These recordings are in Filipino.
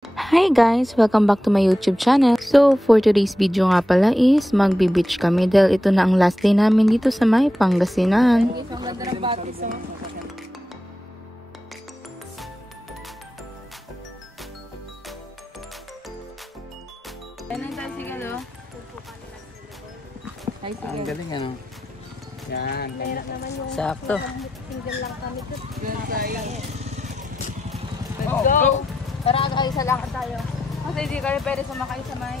Hi guys! Welcome back to my YouTube channel. So, for today's video nga pala is magbe-beach kami dahil ito na ang last day namin dito sa may Pangasinan. Ang ganda ng batis, oh. Ayan ang tricycle, oh. Ang galing ano. Yan. Sakto. Single lang kami to. Good guys. Go, Let's go! go! Tara kayo sa lakad tayo. Kasi hindi kayo pwede sumakay sa may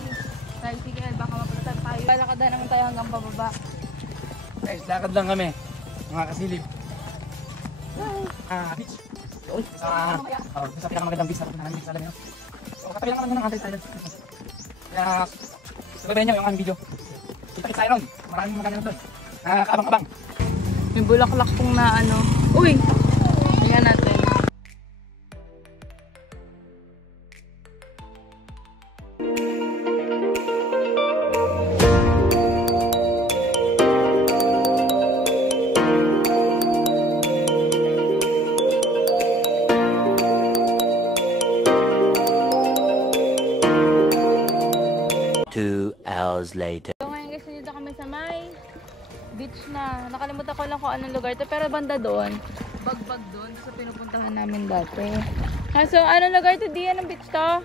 tricycle. Baka mapalitan tayo. Lalakad naman tayo hanggang pababa. Guys, lakad lang kami. Mga kasilip. Beach. Sa pinakamagandang beach na punta namin sa alam nyo. So, katabi lang kami ng antay tayo. Kaya, sabayin nyo yung aming video. Kita-kit tayo ron. Maraming magandang doon. Kaabang-abang. May bulaklak pong na ano. Uy! Tingnan natin. Hours later. So ngayon guys, dito kami sa may beach na. Nakalimutan ko lang kung anong lugar to, pero banda doon. Bagbag doon sa pinupuntahan namin dati. So anong lugar to? Di anong beach to?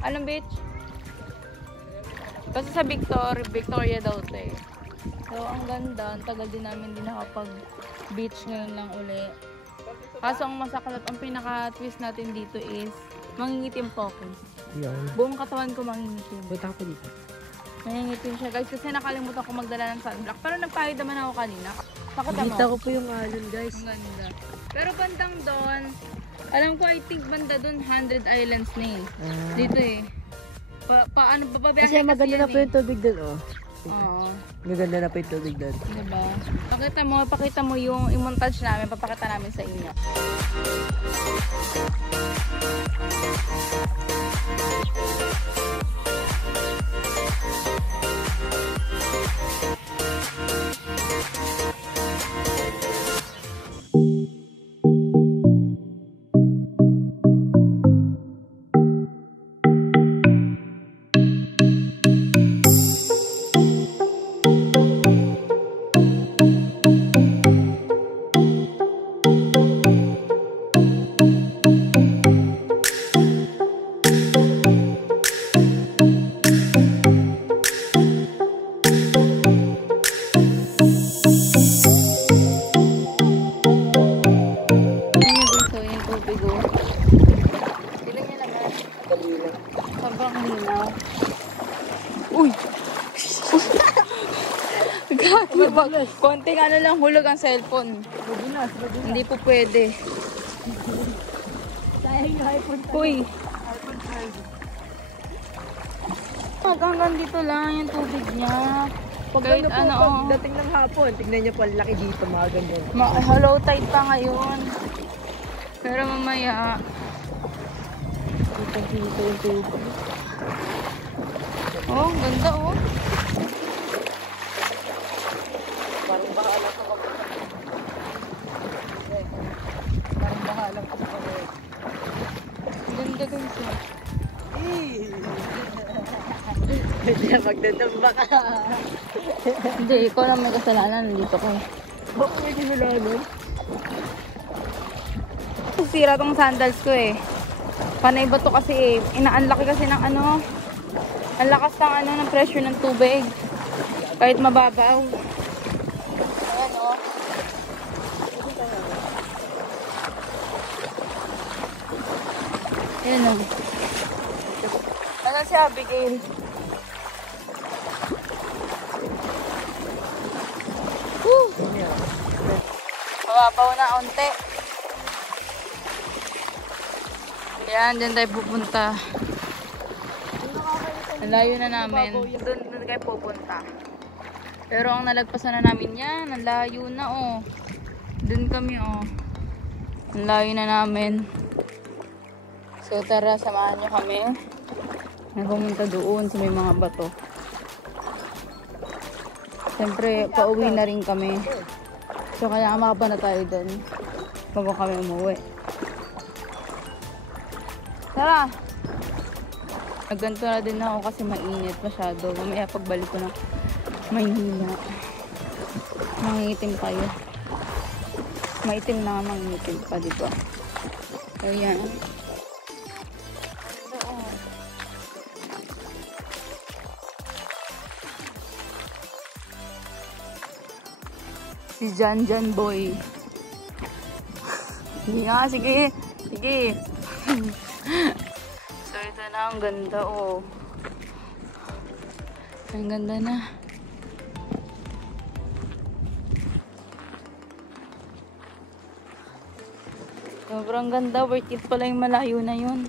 Anong beach? Basta sa Victoria daw to eh. So ang ganda, ang tagal din namin din nakapag beach ngayon lang uli. Kaso ang masaklap, ang pinaka-twist natin dito is mangingitim po ako. Buong katawan ko mangingitim. Punta ko dito. Nangingitim siya guys kasi nakalimutan ko magdala ng sunblock. Pero nagpahid naman ako kanina. Nakita mo? Kita ko po yung alon, guys. Ang ganda. Pero bandang doon, alam ko I think banda doon 100 Islands na eh. Dito eh. Paano bababiyahe Kasi maganda na po yung tubig doon, oh. Oo. Maganda na po yung tubig doon. Diba? Pakita mo yung i-montage namin, papakita namin sa inyo. Sobrang hinaw. Uy! Gagi, konting ano lang hulog ang cellphone. Hindi po pwede. Sayang yung iPhone. Uy! Hanggang dito lang yung tubig niya. Pag Kahit ano po, ano, pagdating ng hapon, tignan niyo po, ang laki dito, mga ganyan. Hello tide pa ngayon. Pero mamaya, Dito yung tubig. oh, ganda oh. Parang bahala ko mag... Parang bahala ko mag... Ganda guys oh. Hindi na magdadamba ka. Hindi, ikaw lang may kasalanan. Nandito ko eh. Bakit may ginulanon? Sira tong sandals ko eh. Panay ba to kasi eh. Inaanlaki kasi ng ano. Ang lakas ng ano, ng pressure ng tubig. Kahit mababaw. Ayan o. Ayan o. Ano si Abigail? Woo! Mababaw na onte. Yan, dyan tayo pupunta. Ang layo na namin. Doon tayo pupunta. Pero ang nalagpasan na namin yan, ang layo na oh. Doon kami oh. Ang layo na namin. So tara, samahan nyo kami. Na pumunta doon sa may mga bato. Siyempre, pauwi na rin kami. So kaya mapa na tayo doon bago kami umuwi. Tara! Nagganto na din ako kasi mainit masyado. Mamaya pagbalik ko ng Maynila. Mangingitim kayo. Maitim na nga, mangingitim pa, diba? Ayan. Si Jan Boy. Sige nga, sige. Sige. So, ito na. Ang ganda, oh. Ang ganda na. Sobrang ganda. Worth it pala yung malayo na yun.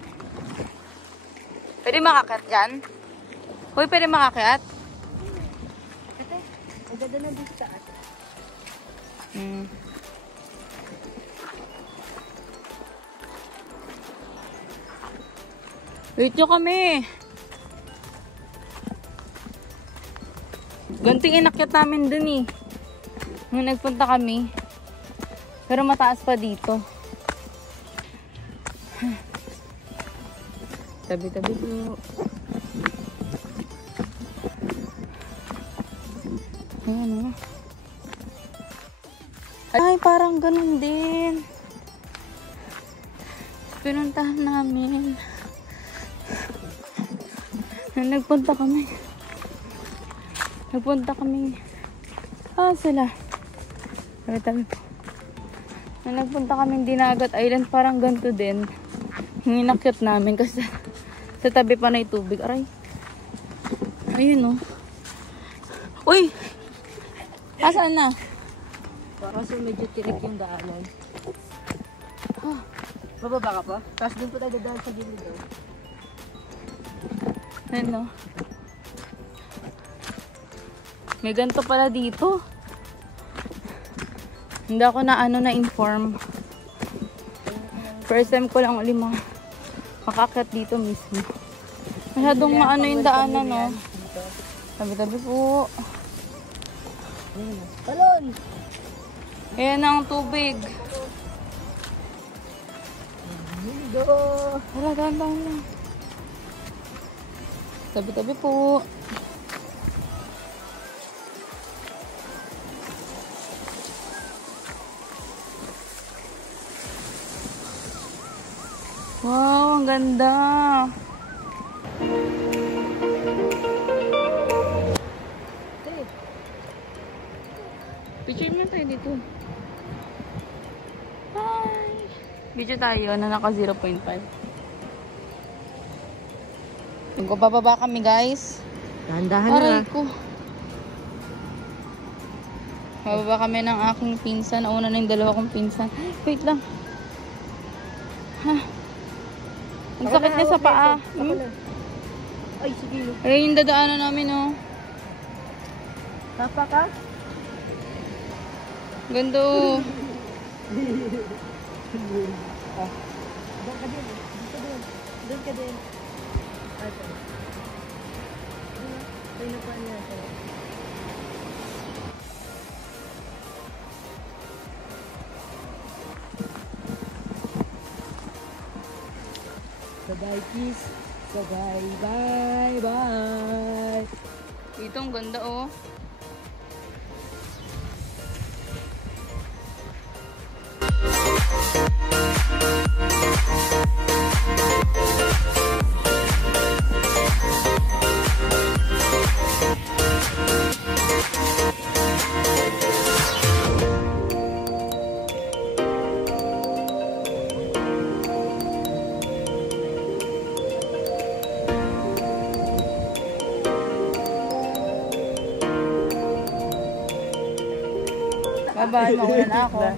Pwede makakyat dyan? Hoy, pwede makakyat? Ate, ang ganda na dito sa atin. Wait nyo kami. Ganting inakyat namin dun eh. Nung nagpunta kami. Pero mataas pa dito. Tabi-tabi po. Ayan o. Ay, parang ganun din. Pinuntahan namin. Nagpunta kami. Sila. Tabi-tabi po. Nagpunta kami Dinagat Island. Parang ganito din. Hinakyat namin kasi sa tabi pa na yung tubig. Aray. Ayun o. Uy! Asan na? Kasi medyo tirik yung daanan. Bababa ka pa? Tapos doon po tayo dadaan sa gilid. Ano? May ganito pala dito. Hindi ako na-inform. First time ko lang ulit makakyat dito mismo. Masyadong maano yung daanan, no? Tabi-tabi po. Talon! Ayan ang tubig. Wala, dahan-dahan lang. Tabi-tabi po. Wow, ang ganda. Picture mo tayo dito. Hi! Video tayo na naka 0.5. Kung bababa kami, guys. Dahan-dahan Aray ko. Bababa kami ng aking pinsan. Una na yung dalawa kong pinsan. Wait lang. Ha? Ang sakit niya sa paa. Ay, sige. Ayun yung dadaanan namin, oh. Tapa ka? Ganda, oh. Doon ka din. Doon ka din. Ito. Ito na pa niya. Sabay kiss. Sabay bye. Dito, ang ganda, oh. Bye-bye, mauna na ako.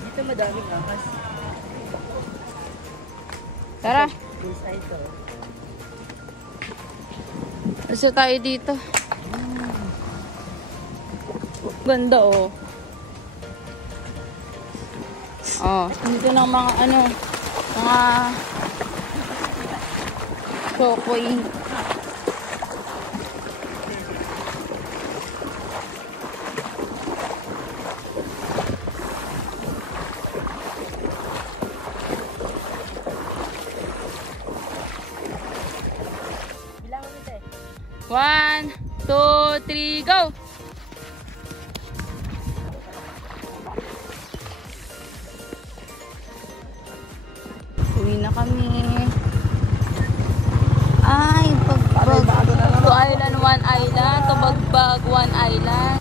Dito madaming ahas. Tara, Inside to. gusto tayo dito. Ganda, oh. Oh, dito ng mga mga chokoy. 1, 2, 3, go! Uwi na kami. Ay, Bagbag. To Island, 1 island. To Bagbag, 1 island.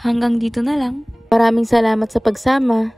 Hanggang dito na lang. Maraming salamat sa pagsama.